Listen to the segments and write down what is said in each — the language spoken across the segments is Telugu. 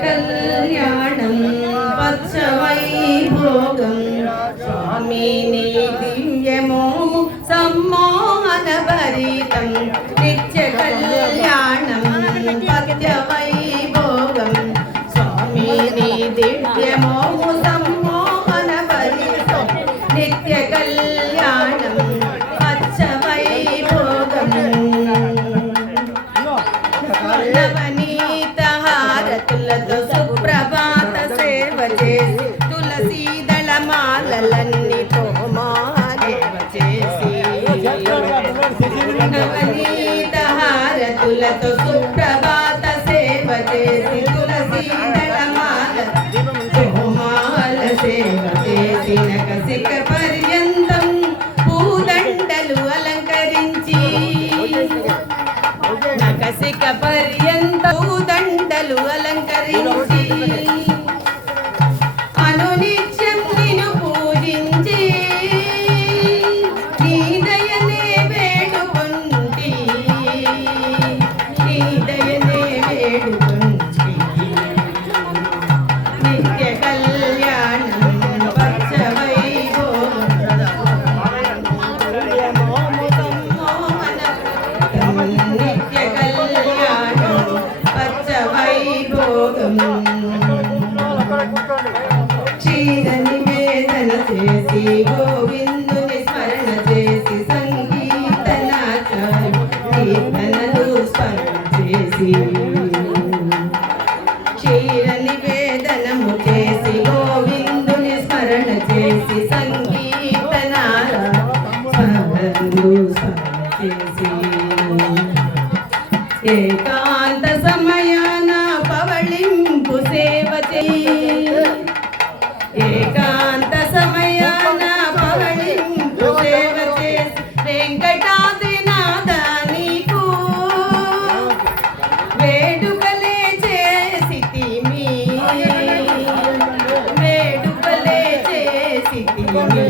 నిత్యకళ్యాణం పచ్చవైభోగం స్వామిని దివ్యమోము సమ్మోహనభరితం నిత్యకళ్యాణం పచ్చవైభోగం స్వామిని దివ్యమోము సమ్మోహనభరితం నిత్యకళ్యాణం పచ్చవైభోగం నవనీత హారతులతో సుప్రభాత సేవ చేసి తులసీ దళమాలలన్నితో మాదేవ చేసి నవనీత హారతులతో సుప్రభాత సేవ చేసి తులసీ దళమాలతో మాల సేవ చేసి నకసిక పర్యంతం పూదండలు అలంకరించి నకసిక పర్యంత దండలు అలంకరించి అనునిత్యం నిన్ను పూజించి నీ దయనే వేడుకొంటి నీ దయనే వేడుకొంటి నిత్య కళ్యాణం క్షీర నివేదన చేసి గోవిందుని స్మరణ చేసి సంగీతనాచారు కీర్తనలు స్మరణ చేసి క్షీర నివేదనము చేసి గోవిందుని స్మరణ చేసి సంగీతనాల స్మరణలు స్మరణ చేసి ఏకాంత సమయాన పవళింపు సేవ చేయి ఏకాంత సమయాన పవళింపు సేవ చేసి వెంకటాద్రినాథ నీకు వేడుకలే చేసితిమి వేడుకలే చేసితిమి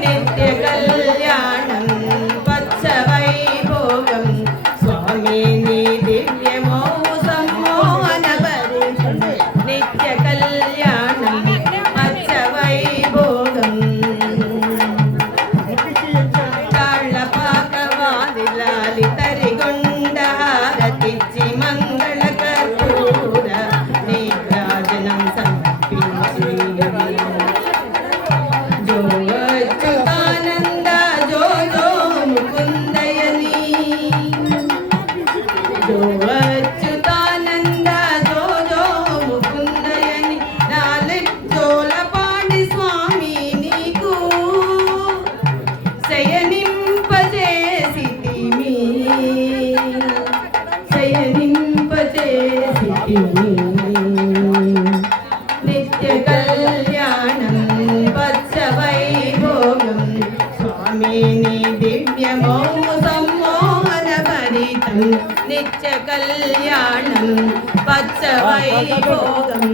నిత్య కళ్యాణం పచ్చవైభోగం స్వామిని దివ్యమో సమ్మోహనభరితం నిత్య కళ్యాణం పచ్చవైభోగం తాళ్ళపాకవాదిలాలి తరిగొండ హారతిచ్చి మంగళ కర్పూర నీరాజనం సమర్పించి జోగచ్యుతానంద జో జో ముకుందయని అచ్యుతానంద జో జో ముకుందయని నాలుజోలపాడి స్వామి నీకు శయనింపజేసితిమి శయనింపజేసితిమి నిత్య కళ్యాణం పచ్చవైభోగం స్వామిని దివ్యమోము సమ్మోహనభరితం నిత్య కళ్యాణం పచ్చవైభోగం